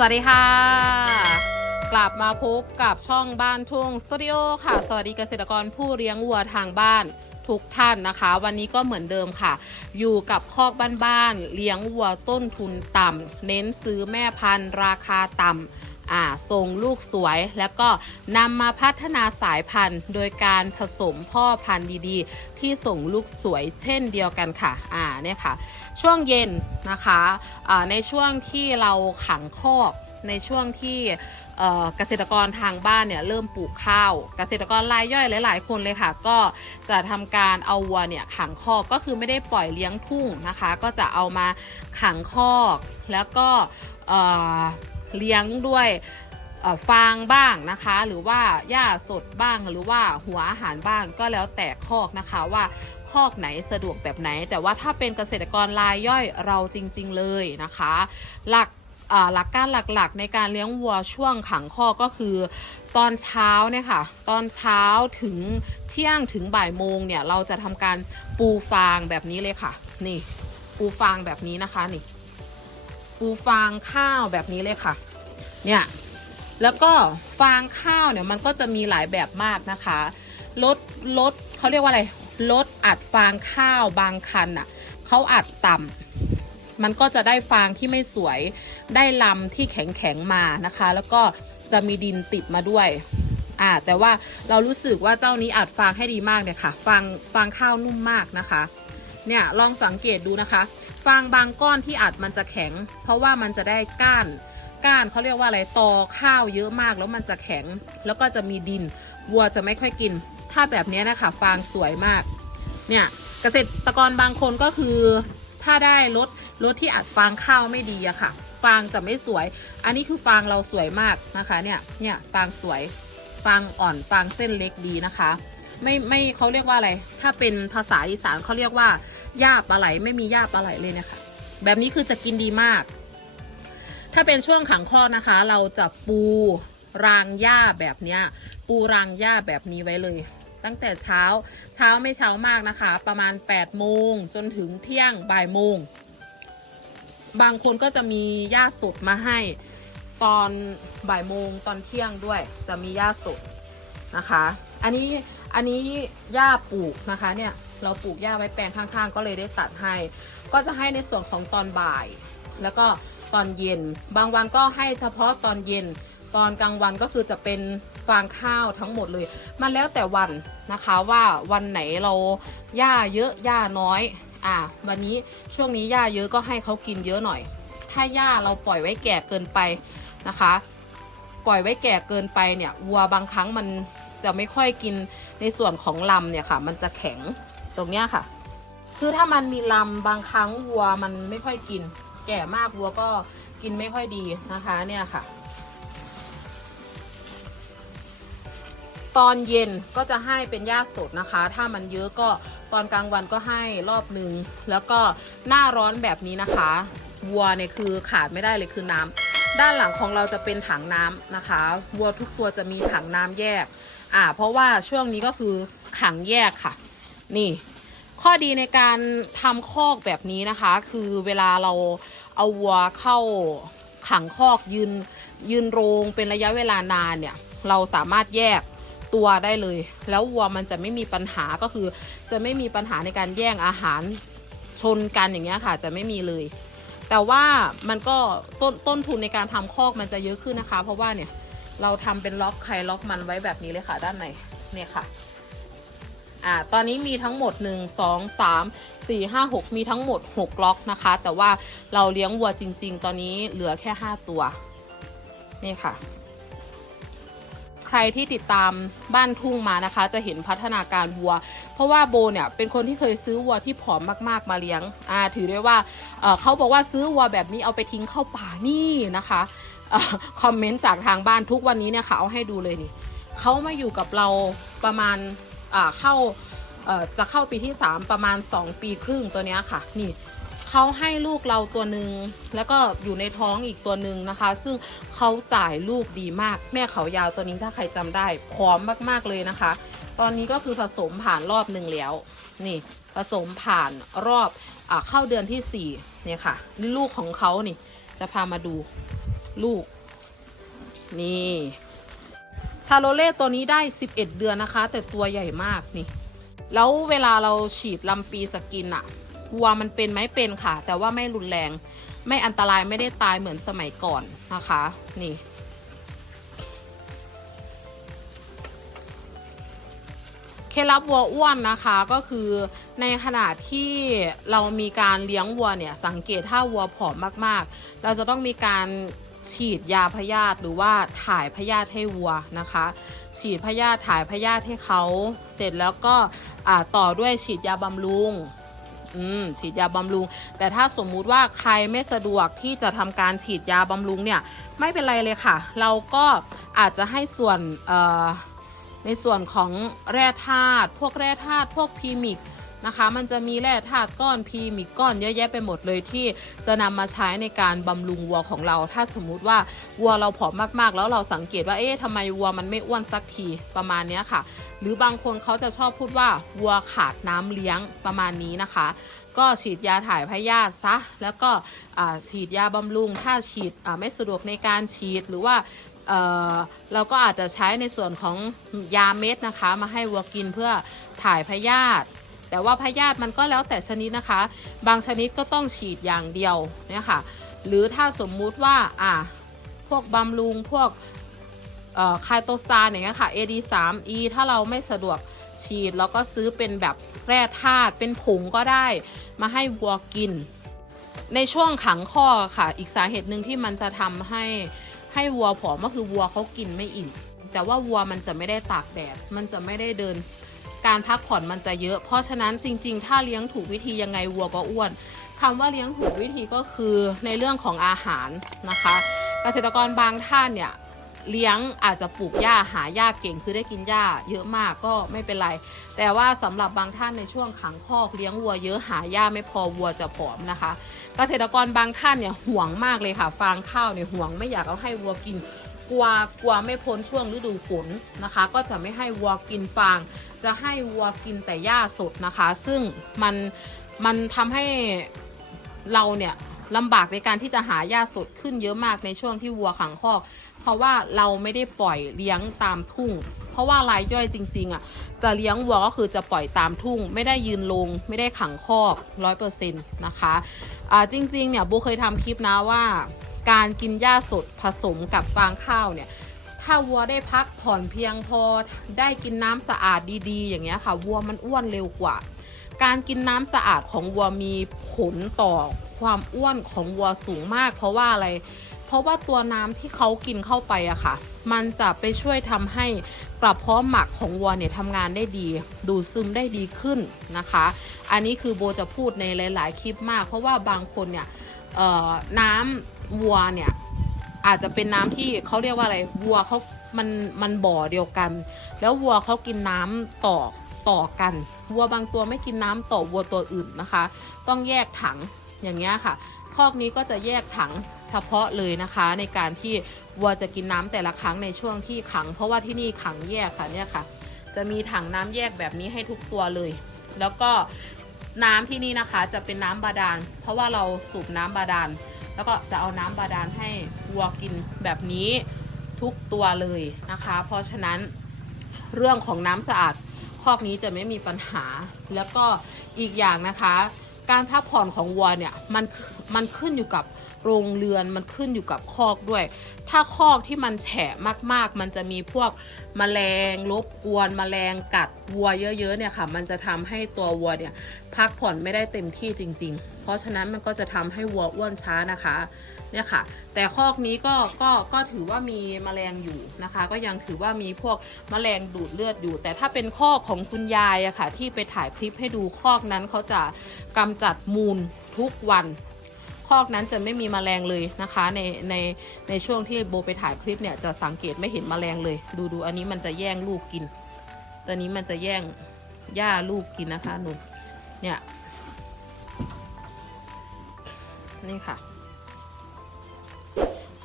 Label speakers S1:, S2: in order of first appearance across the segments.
S1: สวัสดีค่ะ กลับมาพบกับช่องบ้านทุ่งสตูดิโอค่ะ สวัสดีเกษตรกรผู้เลี้ยงวัวทางบ้าน ทุกท่านนะคะ วันนี้ก็เหมือนเดิมค่ะ อยู่กับคอกบ้านๆเลี้ยงวัวต้นทุนต่ำเน้นซื้อแม่พันธุ์ราคาต่ำอ่าส่งลูกสวยแล้วก็นำมาพัฒนาสายพันธุ์ โดยการผสมพ่อพันธุ์ดีๆ ที่ส่งลูกสวยเช่นเดียวกันค่ะอ่าเนี่ยค่ะ ช่วงเย็นนะคะอ่าในช่วงที่เราขังคอก ในช่วงที่เกษตรกรทางบ้านเนี่ยเริ่มปลูกข้าว เกษตรกรรายย่อยหลาย ๆ คนเลยค่ะ ก็จะทำการเอาวัวเนี่ยขังคอกก็คือไม่ได้ปล่อยเลี้ยงทุ่งนะคะ ก็จะเอามาขังคอกแล้วก็เเลี้ยงด้วยฟางบ้างนะคะ หรือว่าหญ้าสดบ้างหรือว่าหัวอาหารบ้างก็แล้วแต่คอกนะคะว่าคอกไหนสะดวกแบบไหน แต่ว่าถ้าเป็นเกษตรกรรายย่อยเราจริง ๆ เลยนะคะ หลัก หลักการหลักๆ ในการเลี้ยงวัวช่วงขังคอก็คือ ตอนเช้าเนี่ยค่ะ ตอนเช้าถึงเที่ยงถึงบ่ายโมงเนี่ยเราจะทำการปูฟางแบบนี้เลยค่ะ นี่ปูฟางแบบนี้นะคะนี่ ปูฟางข้าวแบบนี้เลยค่ะ เนี่ยแล้วก็ฟางข้าวเนี่ยมันก็จะมีหลายแบบมากนะคะรถรถเขาเรียกว่าอะไรรถอัดฟางข้าวบางคันอะเขาอัดต่ำ มันก็จะได้ฟางที่ไม่สวยได้ลำที่แข็งแข็งๆมานะคะ แล้วก็จะมีดินติดมาด้วยอ่าแต่ว่าเรารู้สึกว่าเจ้านี้อัดฟางให้ดีมากเนี่ยค่ะ ฟางฟางข้าวนุ่มมากนะคะ เนี่ยลองสังเกตดูนะคะ ฟางบางก้อนที่อัดมันจะแข็ง เพราะว่ามันจะได้ก้าน ก้านเขาเรียกว่าอะไรตอข้าวเยอะมากแล้วมันจะแข็ง แล้วก็จะมีดินวัวจะไม่ค่อยกิน ถ้าแบบนี้นะคะฟางสวยมาก เนี่ยเกษตรกรบางคนก็คือถ้าได้รถ รถที่อัดฟางข้าวไม่ดีอะค่ะ ฟางจะไม่สวย อันนี้คือฟางเราสวยมากนะคะ เนี่ยเนี่ยฟางสวย ฟางอ่อนฟางเส้นเล็กดีนะคะ ไม่ไม่เขาเรียกว่าอะไร ถ้าเป็นภาษาอีสานเขาเรียกว่าหญ้าปลาไหลไม่มีหญ้าปลาไหลเลยนะคะ แบบนี้คือจะกินดีมาก ถ้าเป็นช่วงขังคลอนะคะ เราจะปูรางหญ้าแบบเนี้ย ปูรางหญ้าแบบนี้ไว้เลยตั้งแต่เช้าเช้าไม่เช้ามากนะคะ ประมาณ8โมงจนถึงเที่ยงบ่ายโมง บางคนก็จะมีหญ้าสดมาให้ ตอนบ่ายโมงตอนเที่ยงด้วย จะมีหญ้าสดนะคะ อันนี้อันนี้หญ้าปลูกนะคะเนี่ยเราปลูกหญ้าไว้แปลงข้างๆ ก็เลยได้ตัดให้ ก็จะให้ในส่วนของตอนบ่าย แล้วก็ตอนเย็น บางวันก็ให้เฉพาะตอนเย็น ตอนกลางวันก็คือจะเป็นฟางข้าวทั้งหมดเลย มันแล้วแต่วันนะคะว่าวันไหนเราหญ้าเยอะหญ้าน้อย อะวันนี้ช่วงนี้หญ้าเยอะก็ให้เขากินเยอะหน่อย ถ้าหญ้าเราปล่อยไว้แก่เกินไปนะคะ ปล่อยไว้แก่เกินไปเนี่ยวัวบางครั้งมันจะไม่ค่อยกินในส่วนของลำเนี่ยค่ะ มันจะแข็งตรงเนี้ยค่ะ คือถ้ามันมีลำบางครั้งวัวมันไม่ค่อยกิน แก่มากวัวก็กินไม่ค่อยดีนะคะเนี่ยค่ะ ตอนเย็นก็จะให้เป็นหญ้าสดนะคะ ถ้ามันเยอะก็ ตอนกลางวันก็ให้รอบหนึ่งแล้วก็หน้าร้อนแบบนี้นะคะวัวเนี่ยคือขาดไม่ได้เลยคือน้ำด้านหลังของเราจะเป็นถังน้ำนะคะวัวทุกตัวจะมีถังน้ำแยก อ่า เพราะว่าช่วงนี้ก็คือขังแยกค่ะ นี่ ข้อดีในการทำคอกแบบนี้นะคะ คือเวลาเราเอาวัวเข้าขังคอกยืนยืนโรงเป็นระยะเวลานานเนี่ย เราสามารถแยก ตัวได้เลย แล้ววัวมันจะไม่มีปัญหาก็คือ จะไม่มีปัญหาในการแย่งอาหารชนกันอย่างเงี้ยค่ะ จะไม่มีเลย แต่ว่ามันก็ต้นต้นทุนในการทำคอกมันจะเยอะขึ้นนะคะ เพราะว่าเนี่ยเราทำเป็นล็อกใครล็อกมันไว้แบบนี้เลยค่ะ ด้านในเนี่ยค่ะอ่าตอนนี้มีทั้งหมด 1 2 3 4 5 6 มีทั้งหมด 6 ล็อกนะคะ แต่ว่าเราเลี้ยงวัวจริง ๆ ตอนนี้เหลือแค่ 5 ตัว นี่ค่ะ ใครที่ติดตามบ้านทุ่งมานะคะ จะเห็นพัฒนาการวัว เพราะว่าโบเนี่ยเป็นคนที่เคยซื้อวัวที่ผอมมากๆมาเลี้ยงอ่าถือได้ว่าเเขาบอกว่าซื้อวัวแบบนี้เอาไปทิ้งเข้าป่านี่นะคะคอมเมนต์จากทางบ้านทุกวันนี้เนี่ยค่ะเอาให้ดูเลยนี่เขามาอยู่กับเราประมาณเข้าจะเข้าปีที่ 3 ประมาณ 2 ปีครึ่งตัวนี้ค่ะ นี่ เขาให้ลูกเราตัวหนึ่งแล้วก็อยู่ในท้องอีกตัวหนึ่งนะคะ ซึ่งเขาจ่ายลูกดีมาก แม่เขายาวตัวนี้ถ้าใครจำได้พร้อมมากๆเลยนะคะ ตอนนี้ก็คือผสมผ่านรอบหนึ่งแล้ว นี่ ผสมผ่านรอบอเข้าเดือนที่สี่เนี่ยค่ะนี่ลูกของเขานี่ จะพามาดูลูก นี่ชาโลเล่ตัวนี้ได้ 11 เดือนนะคะ แต่ตัวใหญ่มากนี่ แล้วเวลาเราฉีดลำปีสกินอะ วัวมันเป็นไหมเป็นค่ะ แต่ว่าไม่รุนแรง ไม่อันตรายไม่ได้ตายเหมือนสมัยก่อนนะคะ นี่ เคล็ดลับวัวอ้วนนะคะก็คือในขณะที่เรามีการเลี้ยงวัวเนี่ย สังเกตถ้าวัวผอมมากๆ เราจะต้องมีการฉีดยาพยาธิหรือว่าถ่ายพยาธิให้วัวนะคะ ฉีดพยาธิถ่ายพยาธิให้เขาเสร็จแล้วก็ต่อด้วยฉีดยาบำรุง อืมฉีดยาบำรุง แต่ถ้าสมมุติว่าใครไม่สะดวกที่จะทำการฉีดยาบำรุงเนี่ยไม่เป็นไรเลยค่ะ เราก็อาจจะให้ส่วนในส่วนของแร่ธาตุพวกแร่ธาตุพวกพีมิก นะคะ มันจะมีแร่ธาตุก้อนพีมิกก้อนเยอะแยะไปหมดเลยที่จะนำมาใช้ในการบำรุงวัวของเรา ถ้าสมมุติว่าวัวเราผอมมากๆ แล้วเราสังเกตว่าเอ๊ะทำไมวัวมันไม่อ้วนสักทีประมาณนี้ค่ะ หรือบางคนเขาจะชอบพูดว่าวัวขาดน้ำเลี้ยงประมาณนี้นะคะ ก็ฉีดยาถ่ายพยาธิซะแล้วก็ฉีดยาบำรุง ถ้าฉีดไม่สะดวกในการฉีดหรือว่าเเราก็อาจจะใช้ในส่วนของยาเม็ดนะคะ มาให้วัวกินเพื่อถ่ายพยาธิ แต่ว่าพยาธิมันก็แล้วแต่ชนิดนะคะ บางชนิดก็ต้องฉีดอย่างเดียวเนี่ยค่ะ หรือถ้าสมมุติว่าอะพวกบำรุงพวกเอ่อไคโตซานอย่างเงี้ยค่ะ AD3E ถ้าเราไม่สะดวกฉีดเราก็ซื้อเป็นแบบแร่ธาตุเป็นผงก็ได้มาให้วัวกิน ในช่วงขังข้อค่ะ อีกสาเหตุหนึ่งที่มันจะทำให้ให้วัวผอมก็คือวัวเขากินไม่อิ่มแต่ว่าวัวมันจะไม่ได้ตากแดดมันจะไม่ได้เดิน การพักผ่อนมันจะเยอะ เพราะฉะนั้นจริง ๆ ถ้าเลี้ยงถูกวิธียังไงวัวก็อ้วนคำว่าเลี้ยงถูกวิธีก็คือในเรื่องของอาหารนะคะ เกษตรกรบางท่านเนี่ยเลี้ยงอาจจะปลูกหญ้าหาหญ้าเก่งคือได้กินหญ้าเยอะมากก็ไม่เป็นไร แต่ว่าสำหรับบางท่านในช่วงขังคอกเลี้ยงวัวเยอะหาหญ้าไม่พอวัวจะผอมนะคะ เกษตรกรบางท่านเนี่ยห่วงมากเลยค่ะ ฟางข้าวเนี่ยห่วงไม่อยากเอาให้วัวกิน กลัวกลัวไม่พ้นช่วงฤดูฝนนะคะ ก็จะไม่ให้วัวกินฟาง จะให้วัวกินแต่หญ้าสดนะคะ ซึ่งมันมันทำให้เราเนี่ยลำบากในการที่จะหาหญ้าสดขึ้นเยอะมากในช่วงที่วัวขังคอก เพราะว่าเราไม่ได้ปล่อยเลี้ยงตามทุ่ง เพราะว่ารายย่อยจริง ๆอะจะเลี้ยงวัวก็คือจะปล่อยตามทุ่ง ไม่ได้ยืนลง ไม่ได้ขังคอกร้อยเปอร์เซ็นต์นะคะอ่าจริง ๆ เนี่ยโบเคยทำคลิปนะว่า การกินหญ้าสดผสมกับฟางข้าวเนี่ยถ้าวัวได้พักผ่อนเพียงพอได้กินน้ำสะอาดดีๆ อย่างเงี้ยค่ะ วัวมันอ้วนเร็วกว่า การกินน้ำสะอาดของวัวมีผลต่อความอ้วนของวัวสูงมาก เพราะว่าอะไร เพราะว่าตัวน้ำที่เขากินเข้าไปอะค่ะ มันจะไปช่วยทำให้กระเพาะหมักของวัวเนี่ยทำงานได้ดี ดูดซึมได้ดีขึ้นนะคะ อันนี้คือโบจะพูดในหลาย ๆ คลิปมาก เพราะว่าบางคนเนี่ย น้ำวัวเนี่ยอาจจะเป็นน้ำที่เขาเรียกว่าอะไรวัวเขามันมันบ่อเดียวกัน แล้ววัวเขากินน้ำต่อต่อกัน วัวบางตัวไม่กินน้ำต่อวัวตัวอื่นนะคะ ต้องแยกถังอย่างเงี้ยค่ะคอกนี้ก็จะแยกถังเฉพาะเลยนะคะ ในการที่วัวจะกินน้ำแต่ละครั้งในช่วงที่ขัง เพราะว่าที่นี่ขังแยกค่ะเนี่ยค่ะ จะมีถังน้ำแยกแบบนี้ให้ทุกตัวเลย แล้วก็ น้ำที่นี่นะคะจะเป็นน้ำบาดาล เพราะว่าเราสูบน้ำบาดาล แล้วก็จะเอาน้ำบาดาลให้วัวกินแบบนี้ทุกตัวเลยนะคะ เพราะฉะนั้นเรื่องของน้ำสะอาดคอกนี้จะไม่มีปัญหา แล้วก็อีกอย่างนะคะ การพักผ่อนของวัวเนี่ยมันมันขึ้นอยู่กับ โรงเรือนมันขึ้นอยู่กับคอกด้วย ถ้าคอกที่มันแฉะมากๆ มันจะมีพวกแมลงรบกวนแมลงกัดวัวเยอะๆเนี่ยค่ะ มันจะทำให้ตัววัวเนี่ยพักผ่อนไม่ได้เต็มที่จริง ๆ เพราะฉะนั้นมันก็จะทำให้วัวอ้วนช้านะคะเนี่ยค่ะ แต่คอกนี้ก็ก็ก็ถือว่ามีแมลงอยู่นะคะ ก็ยังถือว่ามีพวกแมลงดูดเลือดอยู่ แต่ถ้าเป็นคอกของคุณยายอะค่ะ ที่ไปถ่ายคลิปให้ดูคอกนั้นเขาจะกำจัดมูลทุกวัน คอกนั้นจะไม่มีแมลงเลยนะคะ ในในในช่วงที่โบไปถ่ายคลิปเนี่ยจะสังเกตไม่เห็นแมลงเลย ดูดูอันนี้มันจะแย่งลูกกิน ตัวนี้มันจะแย่งหญ้าลูกกินนะคะหนูเนี่ยนี่ค่ะ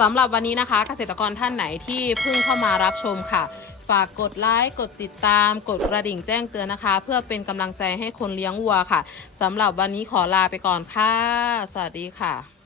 S1: สำหรับวันนี้นะคะ เกษตรกรท่านไหนที่เพิ่งเข้ามารับชมค่ะ ฝากกดไลค์กดติดตาม กดกระดิ่งแจ้งเตือนนะคะ เพื่อเป็นกำลังใจให้คนเลี้ยงวัวค่ะสำหรับวันนี้ขอลาไปก่อนค่ะ สวัสดีค่ะ